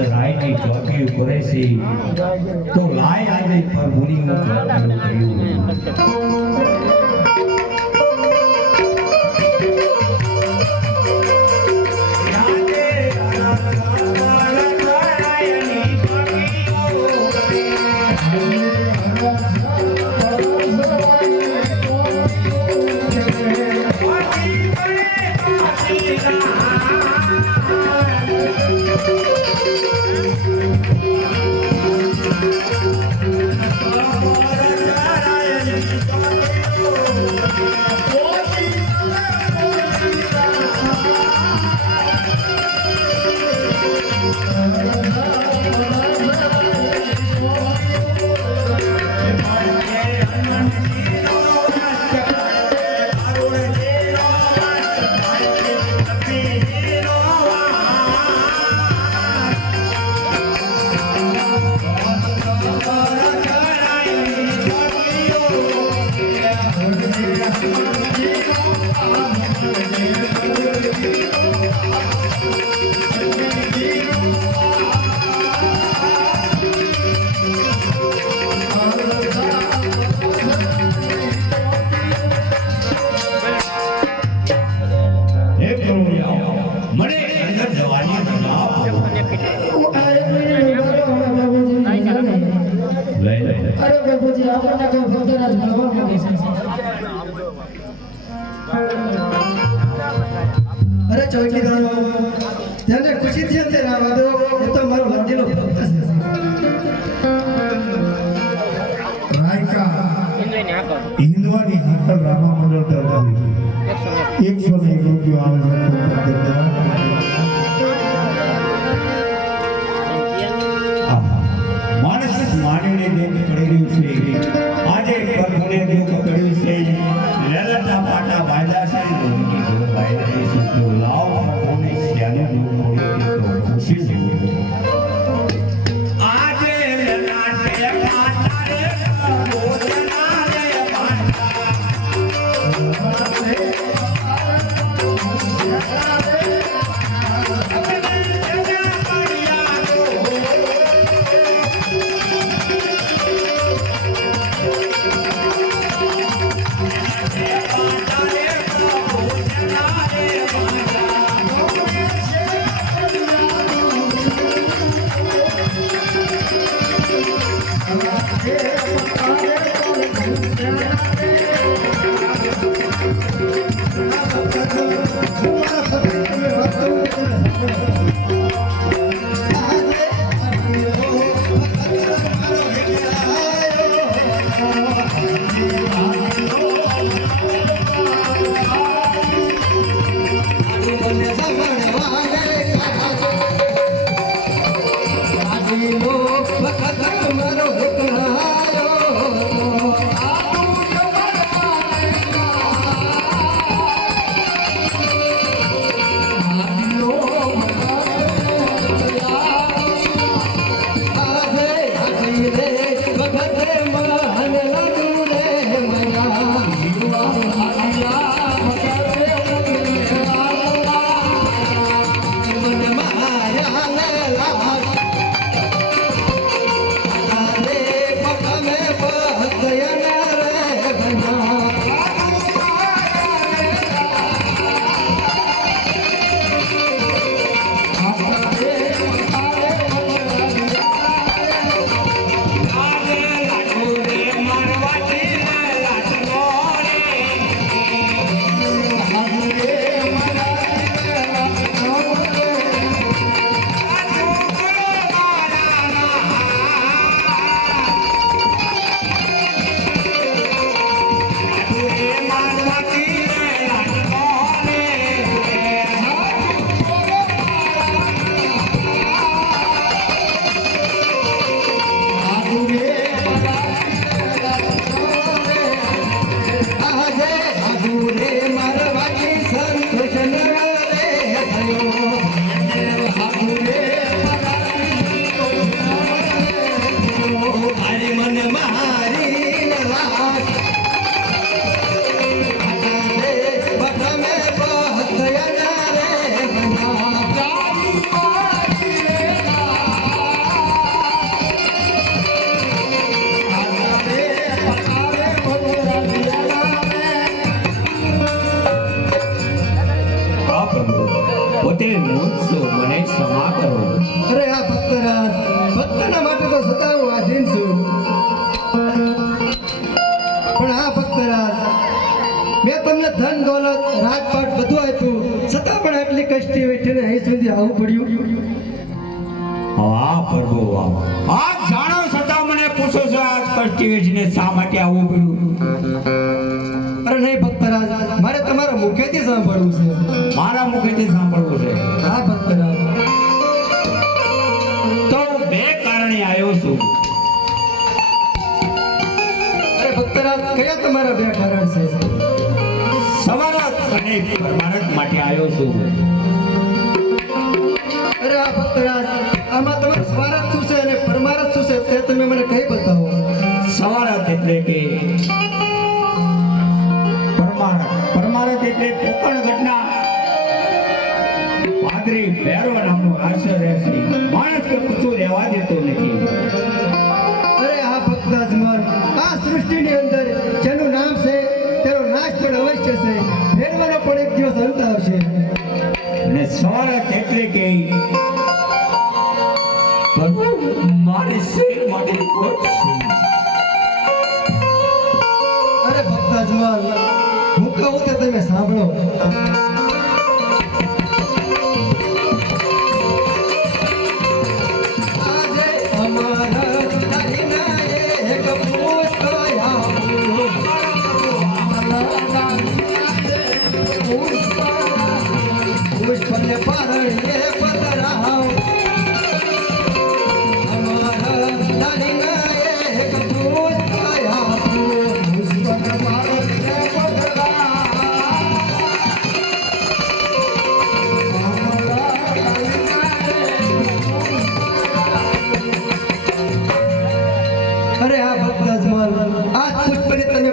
રાયની ચોકી કરે છે તો લાય આજે પર મુનિનું ચોકનું થયું અરે ચોકી ગણો તેને ખુશી થી અંતે રાવા દો એ તો મારો મંદિરનો ભક્ત છે રાયકા હિન્દવાની હાકલ રામા મંડળ તરફથી 101 રૂપિયા આવે છે માણસ માનવીને દેખ પડી રહ્યું છે આજે પરભણે દેખ પડ્યું ધન દોલત રાજપાટ બધું આપ્યું છતાં પણ આટલી કષ્ટી વેઠીને અહીં સુધી આવવું પડ્યું. વાહ પ્રભુ વાહ. આ જાણો છતાં મને પૂછો છો આ કષ્ટી વેચીને શા માટે આવવું પડ્યું? અરે નહીં ભક્તરાજ, મારે તમારા મુખેથી સાંભળવું છે. મારા મુખેથી સાંભળવું છે? હા ભક્તરાજ. તો બે કારણે આવ્યો છું. અરે ભક્તરાજ, કયા તમારા બે કારણ છે? સવારત અને પરમારથ માટે આવ્યો છું. અરે આ ભક્તરાજ, આમાં તમારે સ્વાર્થ શું છે અને પરમારથ શું છે તે તમે મને કહી બતાવો. સવારત એટલે કે પરમારથ એટલે પોકણ ઘટના પાદરી ભૈરવ નામનો રાક્ષસ રહેશે. માણસ તો કૂચો રહેવા દેતો નથી. અરે આ ભક્તરાજમાન, આ સૃષ્ટિની અંદર જેનું નામ છે તેનો નાશ પણ અવશ્ય છે. ભેરવાનો પણ એક દિવસ અંત આવશે. અને સવારત એટલે કે પ્રભુ મારે શેર માટે કોટ છે. અરે ભક્તરાજમાન, હું કહું તો તમે સાંભળો. આજે અમારા તારીના એક પુષ્પ આવ્યું. પુષ્પને પારણે પધરાવ. અમારા તારીના એક પુષ્પ આવ્યું. પુષ્પને પારણે અરે આ ભક્તરાજમાન, આ પુષ્પની તમે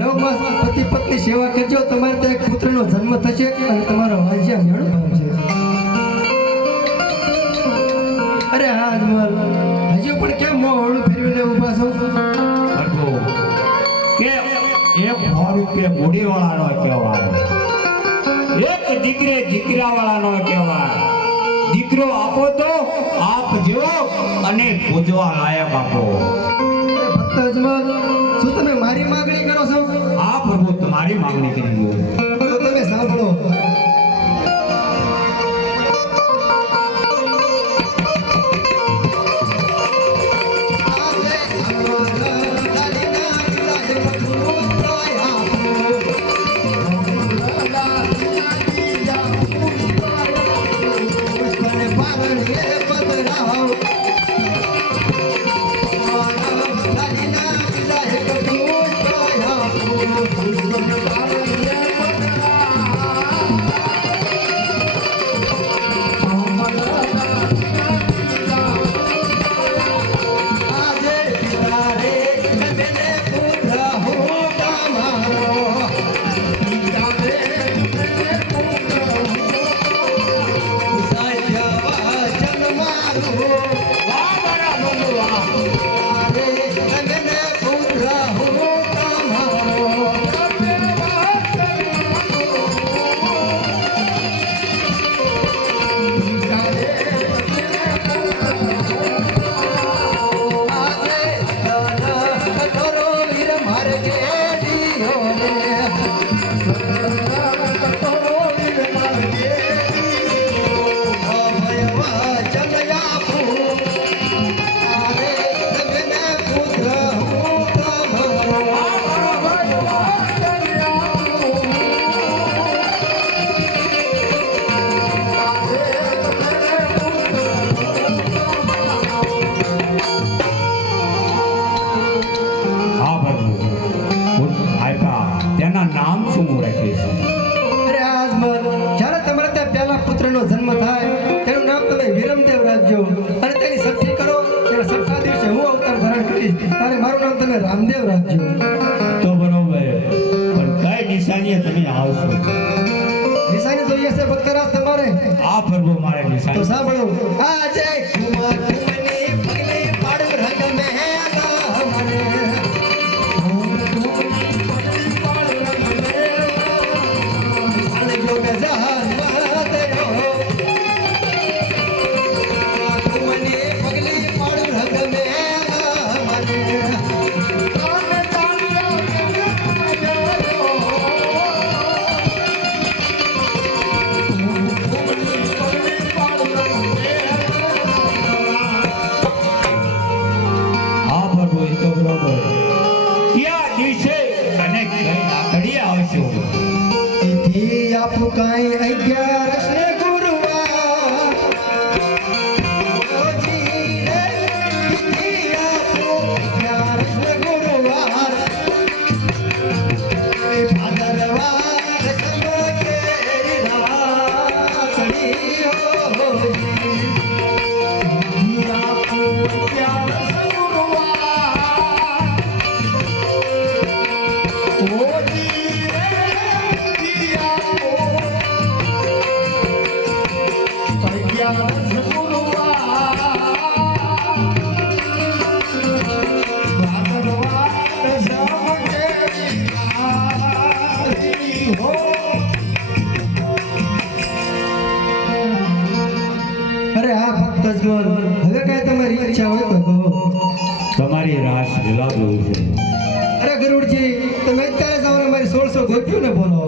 9 માસ પતિ પત્ની સેવા કરજો. તમારે ત્યાં એક પુત્રનો જન્મ થશે અને તમારો વાજ્યા મેળો પામશે. અરે હા અજમલ, હજુ પણ કેમ મોં ફેરવીને ઊભા છો? પ્રભુ કે એક ભારું કે મૂડીવાળાનો કહેવાય, એક દીકરે દીકરાવાળાનો કહેવાય. દીકરો આપો તો આપજો અને પૂજવા લાયક આપો. અરે ભક્ત અજમલ, શું તમે મારી માંગણી કરો છો? આ પ્રભુ તમારી માંગણી કરી લો. તો તમે સાંભળો. પુત્રનો જન્મ થાય તેનું નામ તમે વિરમદેવ રાખજો અને તેની શક્તિ કરો. તેના સત્તા દિવસે હું અવતાર ધારણ કરીશ ત્યારે મારું નામ તમે રામદેવ રાખજો. તો બરોબર, પણ કઈ નિશાનીએ તમે આવશો? નિશાની જોઈએ છે ભક્તરાજ તમારે? આ પ્રભુ મારે તો નિશાની. સાંભળો. આજે કુમાર કુમની પગલે પાડું રંગ મહેલા મને અણજો બે જહાન વાતરો. કુમની પગલે પાડું રંગ મહેલા મને કાંઈ 11 ને ગુરુવાર ઓજી રે તિથિ આપો 11 ને ગુરુવાર એ ભાદરવા સમકે રાખડી હોજી તિથિ આપો 11 અરે હા ભક્તજન હવે કાંઈ તમારી ઈચ્છા હોય તો કહો. તમારી રાસ લીલા જોઈ છે. અરે ગરુડજી તમે અત્યારે જ મારી 1600 ગોપ્યું ને બોલો.